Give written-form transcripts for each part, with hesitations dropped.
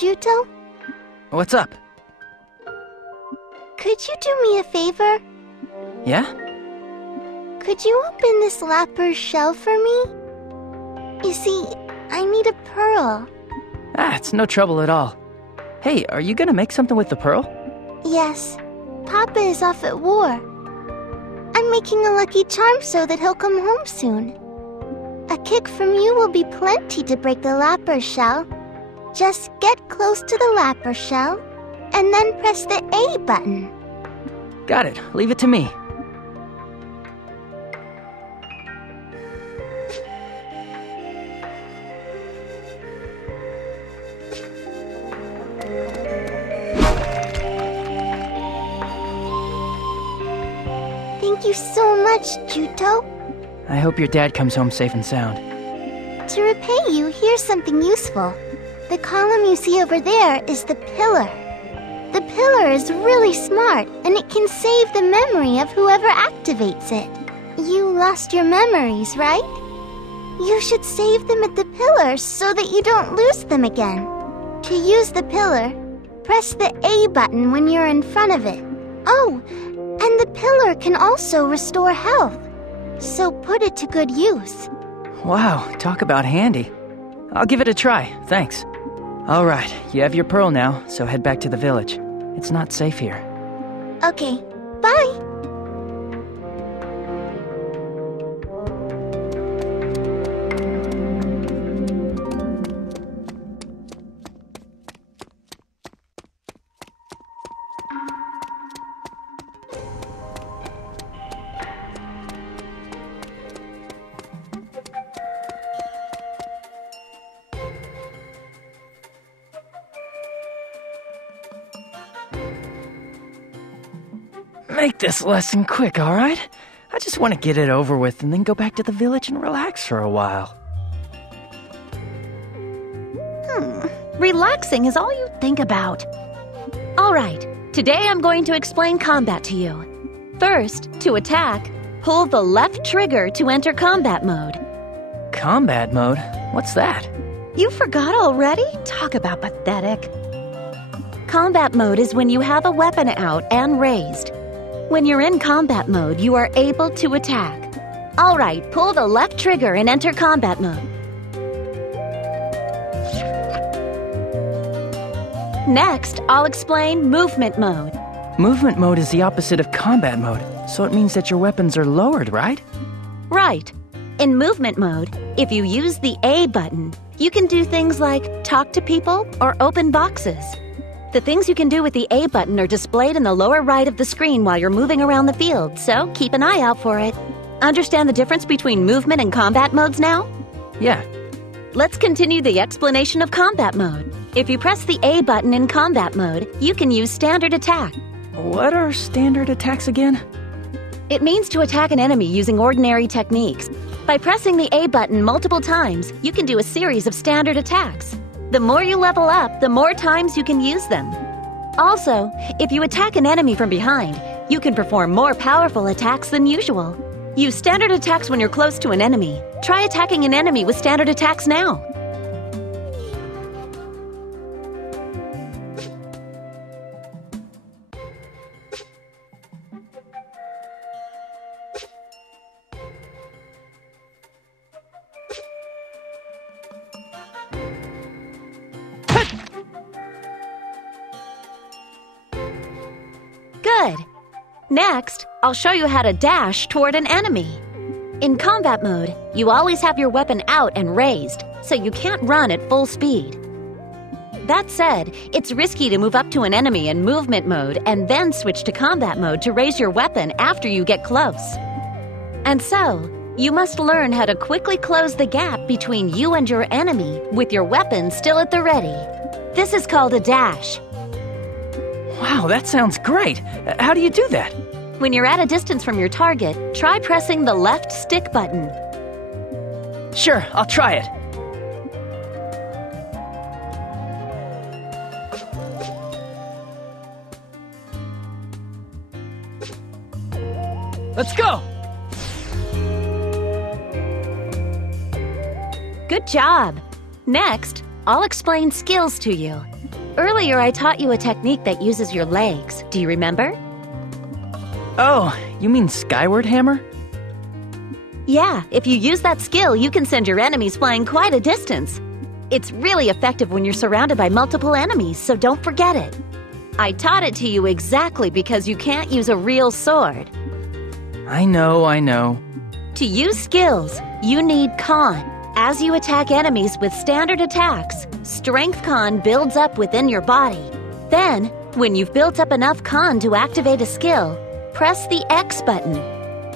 Juto? What's up? Could you do me a favor? Yeah? Could you open this lapper's shell for me? You see, I need a pearl. It's no trouble at all. Hey, are you gonna make something with the pearl? Yes. Papa is off at war. I'm making a lucky charm so that he'll come home soon. A kick from you will be plenty to break the lapper's shell. Just get close to the lapper shell, and then press the A button. Got it. Leave it to me. Thank you so much, Juto. I hope your dad comes home safe and sound. To repay you, here's something useful. The column you see over there is the pillar. The pillar is really smart, and it can save the memory of whoever activates it. You lost your memories, right? You should save them at the pillar so that you don't lose them again. To use the pillar, press the A button when you're in front of it. Oh, and the pillar can also restore health, so put it to good use. Wow, talk about handy. I'll give it a try, thanks. All right, you have your pearl now, so head back to the village. It's not safe here. Okay, bye! Make this lesson quick, all right? I just want to get it over with and then go back to the village and relax for a while. Relaxing is all you think about. All right, today I'm going to explain combat to you. First, to attack, pull the left trigger to enter combat mode. Combat mode? What's that? You forgot already? Talk about pathetic. Combat mode is when you have a weapon out and raised. When you're in combat mode, you are able to attack. All right, pull the left trigger and enter combat mode. Next, I'll explain movement mode. Movement mode is the opposite of combat mode, so it means that your weapons are lowered, right? Right. In movement mode, if you use the A button, you can do things like talk to people or open boxes. The things you can do with the A button are displayed in the lower right of the screen while you're moving around the field, so keep an eye out for it. Understand the difference between movement and combat modes now? Yeah. Let's continue the explanation of combat mode. If you press the A button in combat mode, you can use standard attack. What are standard attacks again? It means to attack an enemy using ordinary techniques. By pressing the A button multiple times, you can do a series of standard attacks. The more you level up, the more times you can use them. Also, if you attack an enemy from behind, you can perform more powerful attacks than usual. Use standard attacks when you're close to an enemy. Try attacking an enemy with standard attacks now. Good. Next, I'll show you how to dash toward an enemy. In combat mode, you always have your weapon out and raised, so you can't run at full speed. That said, it's risky to move up to an enemy in movement mode and then switch to combat mode to raise your weapon after you get close. And so, you must learn how to quickly close the gap between you and your enemy with your weapon still at the ready. This is called a dash. Wow, that sounds great. How do you do that? When you're at a distance from your target, try pressing the left stick button. Sure, I'll try it. Let's go! Good job! Next, I'll explain skills to you. Earlier, I taught you a technique that uses your legs. Do you remember? Oh, you mean skyward hammer? Yeah, if you use that skill, you can send your enemies flying quite a distance. It's really effective when you're surrounded by multiple enemies, so don't forget it. I taught it to you exactly because you can't use a real sword. I know. To use skills, you need Con. As you attack enemies with standard attacks, Strength Con builds up within your body. Then, when you've built up enough Con to activate a skill, press the X button.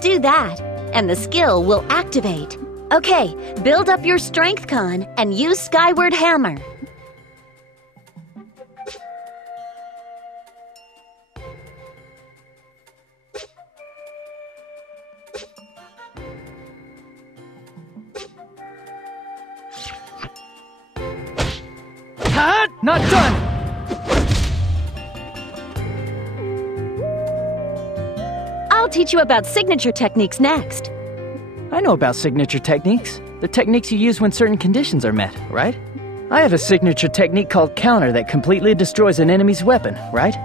Do that, and the skill will activate. Okay, build up your Strength Con and use Skyward Hammer. Not done! I'll teach you about signature techniques next. I know about signature techniques. The techniques you use when certain conditions are met, right? I have a signature technique called counter that completely destroys an enemy's weapon, right?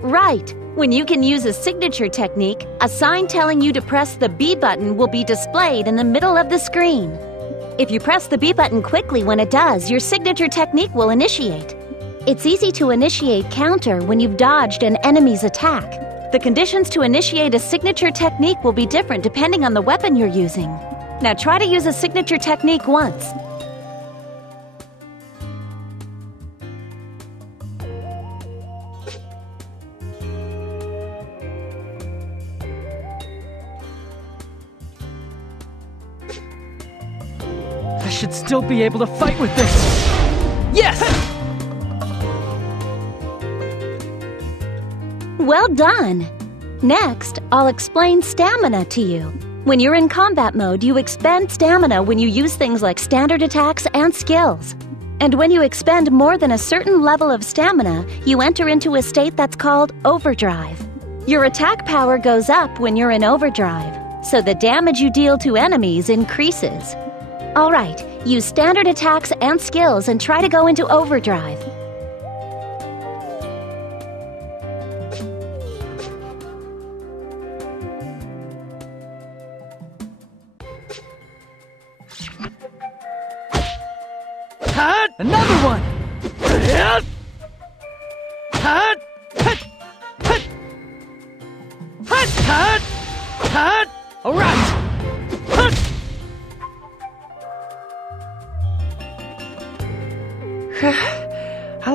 Right. When you can use a signature technique, a sign telling you to press the B button will be displayed in the middle of the screen. If you press the B button quickly when it does, your signature technique will initiate. It's easy to initiate counter when you've dodged an enemy's attack. The conditions to initiate a signature technique will be different depending on the weapon you're using. Now try to use a signature technique once. I should still be able to fight with this. Yes! Well done! Next, I'll explain stamina to you. When you're in combat mode, you expend stamina when you use things like standard attacks and skills. And when you expend more than a certain level of stamina, you enter into a state that's called overdrive. Your attack power goes up when you're in overdrive, so the damage you deal to enemies increases. Alright, use standard attacks and skills and try to go into overdrive. Another one! All right!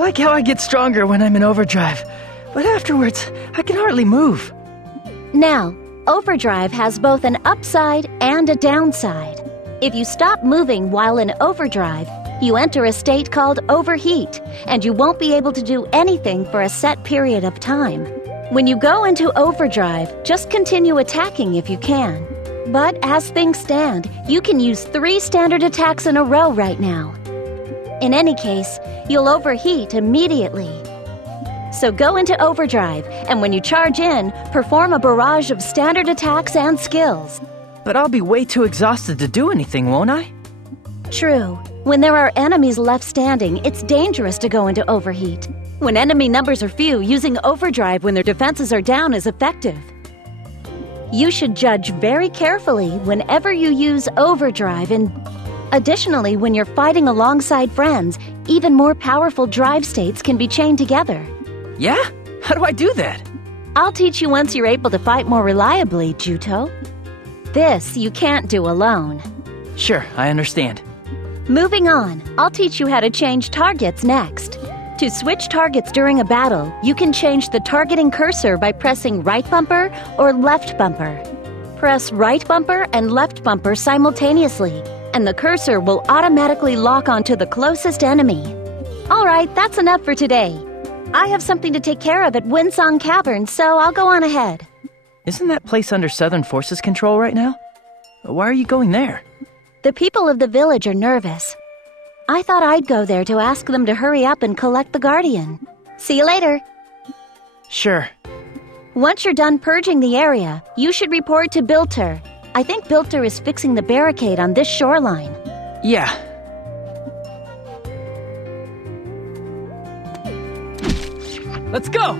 like how I get stronger when I'm in overdrive, but afterwards, I can hardly move. Now, overdrive has both an upside and a downside. If you stop moving while in overdrive, you enter a state called overheat, and you won't be able to do anything for a set period of time. When you go into overdrive, just continue attacking if you can. But as things stand, you can use 3 standard attacks in a row right now. In any case, you'll overheat immediately. So go into overdrive, and when you charge in, perform a barrage of standard attacks and skills. But I'll be way too exhausted to do anything, won't I? True. When there are enemies left standing, it's dangerous to go into overheat. When enemy numbers are few, using overdrive when their defenses are down is effective. You should judge very carefully whenever you use overdrive, and additionally, when you're fighting alongside friends, even more powerful drive states can be chained together. Yeah? How do I do that? I'll teach you once you're able to fight more reliably, Juto. This you can't do alone. Sure, I understand. Moving on, I'll teach you how to change targets next. To switch targets during a battle, you can change the targeting cursor by pressing right bumper or left bumper. Press right bumper and left bumper simultaneously, and the cursor will automatically lock onto the closest enemy. Alright, that's enough for today. I have something to take care of at Windsong Cavern, so I'll go on ahead. Isn't that place under Southern Forces control right now? Why are you going there? The people of the village are nervous. I thought I'd go there to ask them to hurry up and collect the Guardian. See you later. Sure. Once you're done purging the area, you should report to Bilter. I think Bilter is fixing the barricade on this shoreline. Yeah. Let's go!